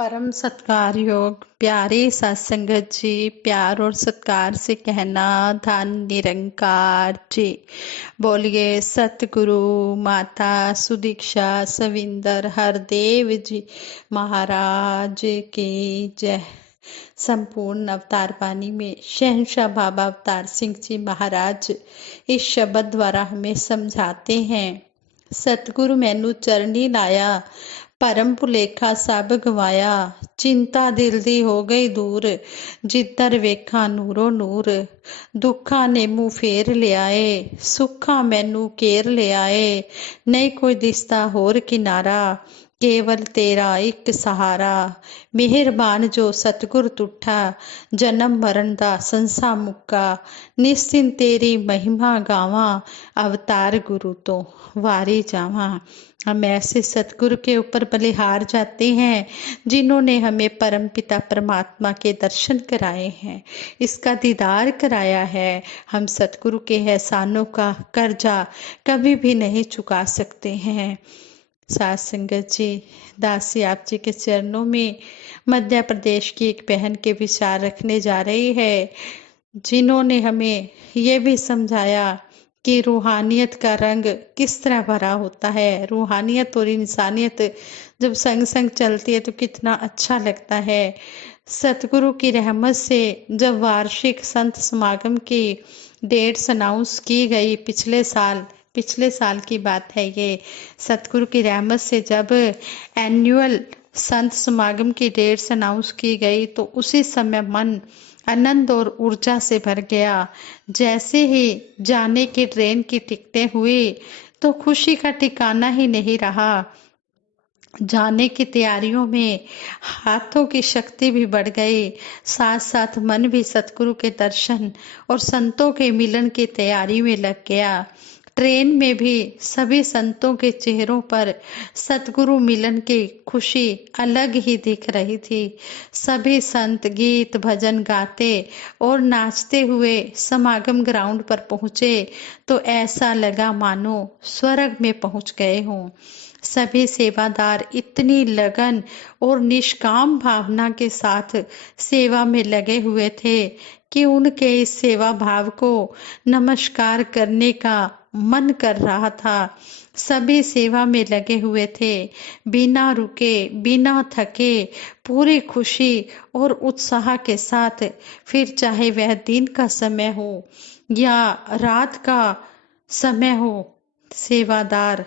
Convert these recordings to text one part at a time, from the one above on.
परम सत्कार योग प्यारे सत्संगत जी। प्यार और सत्कार से कहना धन निरंकार जी। बोलिए सतगुरु माता सुदीक्षा सविंदर हरदेव जी महाराज की जय। संपूर्ण अवतार वाणी में शहंशाह बाबा अवतार सिंह जी महाराज इस शब्द द्वारा हमें समझाते हैं। सतगुरु मैनू चरनी लाया, परम भुलेखा सब गवाया। चिंता दिल दी हो गई दूर, जिधर वेखा नूरो नूर। दुखा ने मुंह फेर लियाए, सुखा मैनू केर लियाए। नहीं कोई दिसता होर किनारा, केवल तेरा एक सहारा। मेहरबान जो सतगुर तुठा, जन्म मरण दा संसा मुक्का। निस्सिन तेरी महिमा गावा, अवतार गुरु तो वारी जावा। हम ऐसे सतगुरु के ऊपर बलिहार जाते हैं जिन्होंने हमें परम पिता परमात्मा के दर्शन कराए हैं, इसका दीदार कराया है। हम सतगुरु के एहसानों का कर्जा कभी भी नहीं चुका सकते हैं। सात संगत जी, दासी आप जी के चरणों में मध्य प्रदेश की एक बहन के विचार रखने जा रही है, जिन्होंने हमें ये भी समझाया कि रूहानियत का रंग किस तरह भरा होता है। रूहानियत और इंसानियत जब संग संग चलती है तो कितना अच्छा लगता है। सतगुरु की रहमत से जब वार्षिक संत समागम की डेट्स अनाउंस की गई पिछले साल की बात है ये। सतगुरु की रहमत से जब एनुअल संत समागम की डेट्स अनाउंस की गई तो उसी समय मन आनंद और ऊर्जा से भर गया। जैसे ही जाने की ट्रेन की टिकटें हुई तो खुशी का ठिकाना ही नहीं रहा। जाने की तैयारियों में हाथों की शक्ति भी बढ़ गई, साथ साथ मन भी सतगुरु के दर्शन और संतों के मिलन की तैयारी में लग गया। ट्रेन में भी सभी संतों के चेहरों पर सतगुरु मिलन की खुशी अलग ही दिख रही थी। सभी संत गीत भजन गाते और नाचते हुए समागम ग्राउंड पर पहुंचे तो ऐसा लगा मानो स्वर्ग में पहुंच गए हों। सभी सेवादार इतनी लगन और निष्काम भावना के साथ सेवा में लगे हुए थे कि उनके इस सेवा भाव को नमस्कार करने का मन कर रहा था। सभी सेवा में लगे हुए थे, बिना रुके बिना थके, पूरी खुशी और उत्साह के साथ। फिर चाहे वह दिन का समय हो या रात का समय हो, सेवादार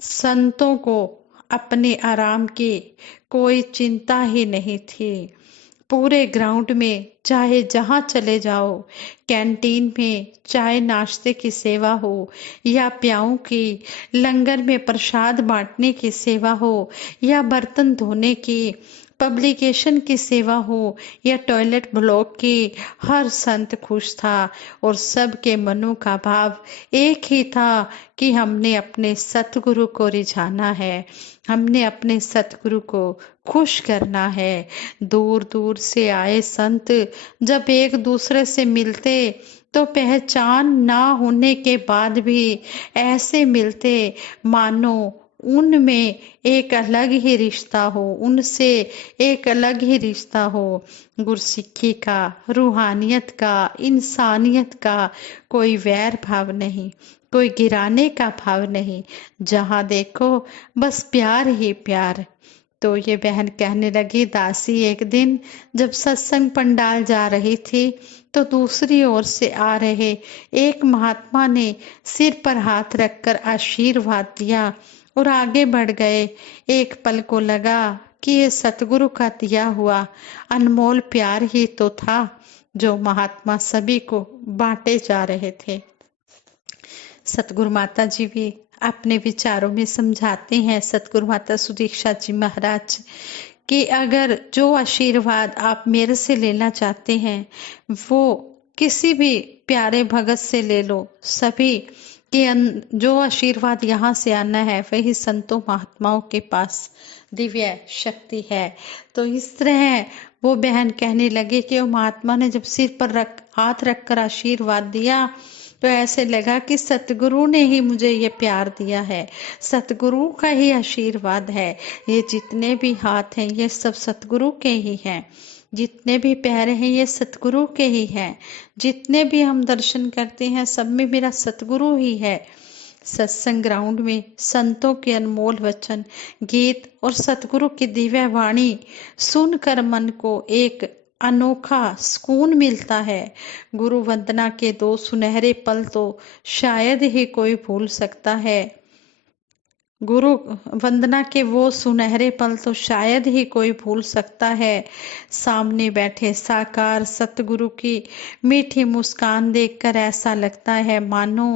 संतों को अपने आराम की कोई चिंता ही नहीं थी। पूरे ग्राउंड में चाहे जहां चले जाओ, कैंटीन में चाय नाश्ते की सेवा हो या प्याऊ की, लंगर में प्रसाद बांटने की सेवा हो या बर्तन धोने की, पब्लिकेशन की सेवा हो या टॉयलेट ब्लॉक की, हर संत खुश था और सबके मनों का भाव एक ही था कि हमने अपने सतगुरु को रिझाना है, हमने अपने सतगुरु को खुश करना है। दूर दूर से आए संत जब एक दूसरे से मिलते तो पहचान ना होने के बाद भी ऐसे मिलते मानो उनमें एक अलग ही रिश्ता हो, उनसे एक अलग ही रिश्ता हो। गुरसिक्खी का, रूहानियत का, इंसानियत का कोई वैर भाव नहीं, कोई गिराने का भाव नहीं, जहां देखो बस प्यार ही प्यार। तो ये बहन कहने लगी, दासी एक दिन जब सत्संग पंडाल जा रही थी तो दूसरी ओर से आ रहे एक महात्मा ने सिर पर हाथ रखकर आशीर्वाद दिया और आगे बढ़ गए। एक पल को लगा कि ये सतगुरु का दिया हुआ अनमोल प्यार ही तो था जो महात्मा सभी को बांटे जा रहे थे। सतगुरु माता जी भी अपने विचारों में समझाते हैं, सतगुरु माता सुदीक्षा जी महाराज, कि अगर जो आशीर्वाद आप मेरे से लेना चाहते हैं वो किसी भी प्यारे भगत से ले लो। सभी के जो आशीर्वाद यहाँ से आना है वही संतों महात्माओं के पास दिव्य शक्ति है। तो इस तरह वो बहन कहने लगे कि वो महात्मा ने जब सिर पर हाथ रखकर आशीर्वाद दिया तो ऐसे लगा कि सतगुरु ने ही मुझे ये प्यार दिया है, सतगुरु का ही आशीर्वाद है। ये जितने भी हाथ हैं ये सब सतगुरु के ही हैं, जितने भी पैर हैं ये सतगुरु के ही हैं, जितने भी हम दर्शन करते हैं सब में मेरा सतगुरु ही है। सत्संग ग्राउंड में संतों के अनमोल वचन, गीत और सतगुरु की दिव्य वाणी सुनकर मन को एक अनोखा सुकून मिलता है। गुरु वंदना के 2 सुनहरे पल तो शायद ही कोई भूल सकता है। गुरु वंदना के वो सुनहरे पल तो शायद ही कोई भूल सकता है। सामने बैठे साकार सतगुरु की मीठी मुस्कान देखकर ऐसा लगता है मानो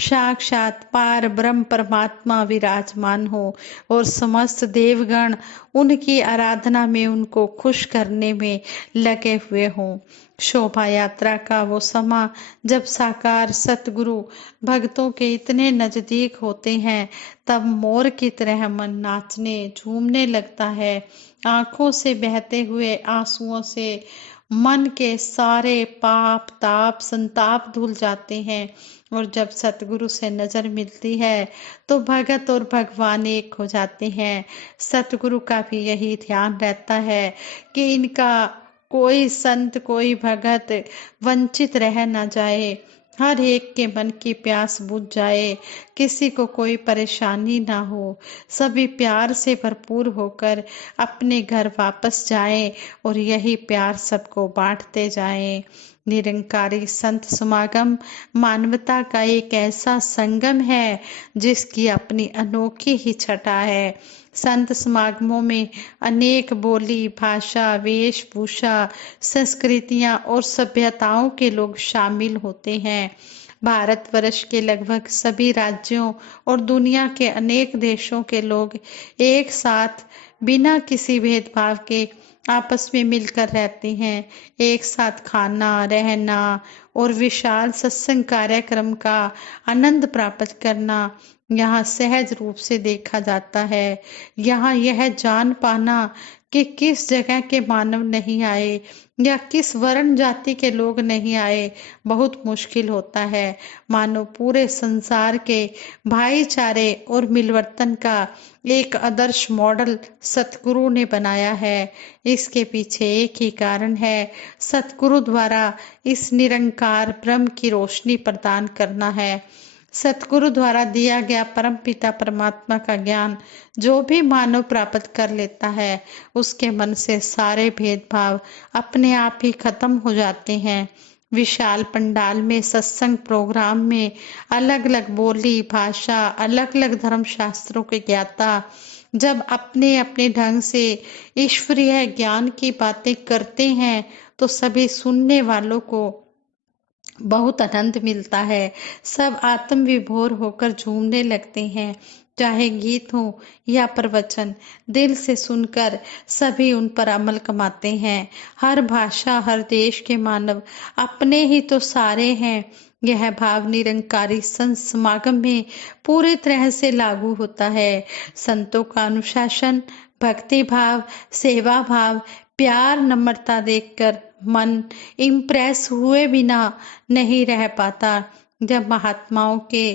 साक्षात पार ब्रह्म परमात्मा विराजमान हो और समस्त देवगण उनकी आराधना में उनको खुश करने में लगे हुए हों। शोभा यात्रा का वो समा जब साकार सतगुरु भक्तों के इतने नजदीक होते हैं, तब मोर की तरह मन नाचने झूमने लगता है। आंखों से बहते हुए आंसुओं से मन के सारे पाप ताप संताप धुल जाते हैं और जब सतगुरु से नजर मिलती है तो भगत और भगवान एक हो जाते हैं। सतगुरु का भी यही ध्यान रहता है कि इनका कोई संत कोई भगत वंचित रह न जाए, हर एक के मन की प्यास बुझ जाए, किसी को कोई परेशानी ना हो, सभी प्यार से भरपूर होकर अपने घर वापस जाएं और यही प्यार सबको बांटते जाएं। निरंकारी संत समागम मानवता का एक ऐसा संगम है जिसकी अपनी अनोखी ही छटा है। संत समागमों में अनेक बोली भाषा वेशभूषा संस्कृतियां और सभ्यताओं के लोग शामिल होते हैं। भारतवर्ष के लगभग सभी राज्यों और दुनिया के अनेक देशों के लोग एक साथ बिना किसी भेदभाव के आपस में मिलकर रहते हैं। एक साथ खाना रहना और विशाल सत्संग कार्यक्रम का आनंद प्राप्त करना यहाँ सहज रूप से देखा जाता है। यहाँ यह जान पाना कि किस जगह के मानव नहीं आए या किस वर्ण जाति के लोग नहीं आए बहुत मुश्किल होता है। मानो पूरे संसार के भाईचारे और मिलवर्तन का एक आदर्श मॉडल सतगुरु ने बनाया है। इसके पीछे एक ही कारण है, सतगुरु द्वारा इस निरंकार ब्रह्म की रोशनी प्रदान करना है। सतगुरु द्वारा दिया गया परम पिता परमात्मा का ज्ञान जो भी मानव प्राप्त कर लेता है उसके मन से सारे भेदभाव अपने आप ही खत्म हो जाते हैं। विशाल पंडाल में सत्संग प्रोग्राम में अलग अलग बोली भाषा अलग अलग धर्म शास्त्रों के ज्ञाता जब अपने अपने ढंग से ईश्वरीय ज्ञान की बातें करते हैं तो सभी सुनने वालों को बहुत आनंद मिलता है। सब आत्म विभोर होकर झूमने लगते हैं। चाहे गीत हो या प्रवचन, दिल से सुनकर सभी उन पर अमल कमाते हैं। हर भाषा हर देश के मानव अपने ही तो सारे हैं। यह भाव निरंकारी संत समागम में पूरी तरह से लागू होता है। संतों का अनुशासन भक्ति भाव सेवा भाव प्यार नम्रता देखकर मन इम्प्रेस हुए बिना नहीं रह पाता। जब महात्माओं के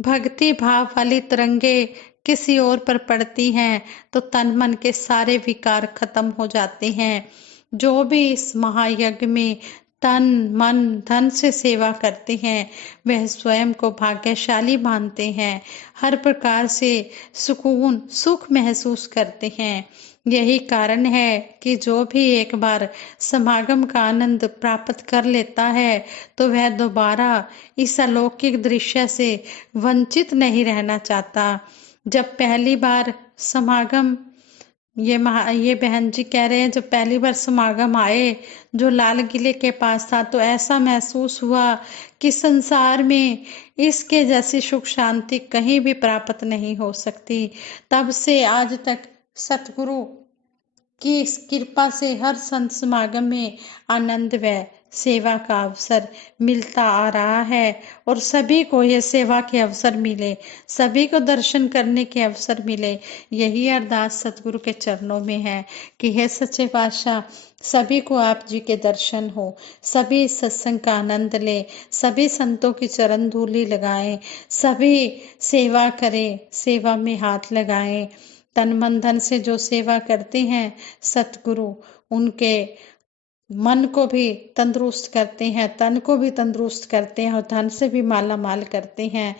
भक्ति भाव वाली तरंगे किसी और पर पड़ती हैं तो तन मन के सारे विकार खत्म हो जाते हैं। जो भी इस महायज्ञ में तन मन धन से सेवा करते हैं वह स्वयं को भाग्यशाली मानते हैं, हर प्रकार से सुकून सुख महसूस करते हैं। यही कारण है कि जो भी एक बार समागम का आनंद प्राप्त कर लेता है तो वह दोबारा इस अलौकिक दृश्य से वंचित नहीं रहना चाहता। जब पहली बार समागम ये बहन जी कह रहे हैं जब पहली बार समागम आए जो लाल किले के पास था तो ऐसा महसूस हुआ कि संसार में इसके जैसी सुख शांति कहीं भी प्राप्त नहीं हो सकती। तब से आज तक सतगुरु की इस कृपा से हर संत समागम में आनंद व सेवा का अवसर मिलता आ रहा है और सभी को ये सेवा के अवसर मिले, सभी को दर्शन करने के अवसर मिले। यही अरदास सतगुरु के चरणों में है कि हे सच्चे पातशाह, सभी को आप जी के दर्शन हो, सभी सत्संग का आनंद ले, सभी संतों की चरण धूलि लगाएं, सभी सेवा करें, सेवा में हाथ लगाएं। तन मन धन से जो सेवा करते हैं सतगुरु, उनके मन को भी तंदुरुस्त करते हैं, तन को भी तंदुरुस्त करते हैं और धन से भी माला माल करते हैं।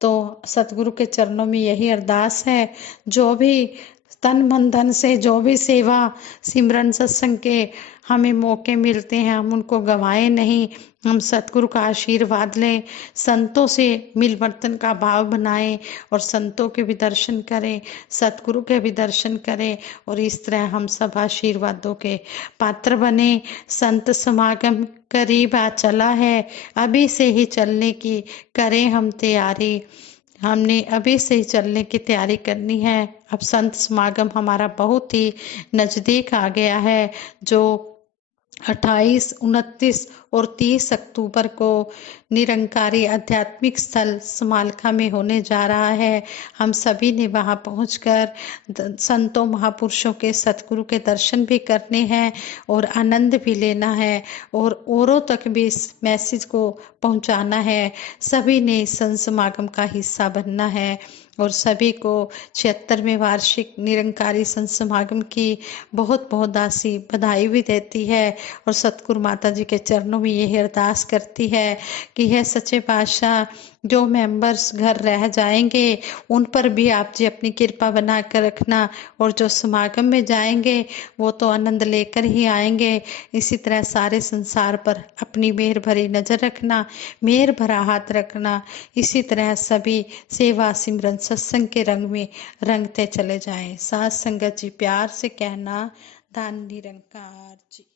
तो सतगुरु के चरणों में यही अरदास है, जो भी तन मन धन से जो भी सेवा सिमरन सत्संग के हमें मौके मिलते हैं, हम उनको गंवाए नहीं। हम सतगुरु का आशीर्वाद लें, संतों से मिलवर्तन का भाव बनाएं और संतों के भी दर्शन करें, सतगुरु के भी दर्शन करें और इस तरह हम सब आशीर्वादों के पात्र बने। संत समागम करीब आ चला है, अभी से ही चलने की करें हम तैयारी। हमने अभी से ही चलने की तैयारी करनी है। अब संत समागम हमारा बहुत ही नजदीक आ गया है, जो 28, 29 और 30 अक्टूबर को निरंकारी आध्यात्मिक स्थल समालखा में होने जा रहा है। हम सभी ने वहां पहुंचकर संतों महापुरुषों के सतगुरु के दर्शन भी करने हैं और आनंद भी लेना है और औरों तक भी इस मैसेज को पहुंचाना है। सभी ने संत समागम का हिस्सा बनना है और सभी को 76वें वार्षिक निरंकारी संत समागम की बहुत बहुत दासी बधाई भी देती है और सतगुरु माता जी के चरणों में यही अरदास करती है कि हे सच्चे पातशाह, जो मेंबर्स घर रह जाएंगे उन पर भी आप जी अपनी कृपा बना कर रखना और जो समागम में जाएंगे वो तो आनंद लेकर ही आएंगे। इसी तरह सारे संसार पर अपनी मेहर भरी नजर रखना, मेहर भरा हाथ रखना। इसी तरह सभी सेवा सिमरन सत्संग के रंग में रंगते चले जाएं। साथ संगत जी प्यार से कहना, धन निरंकार जी।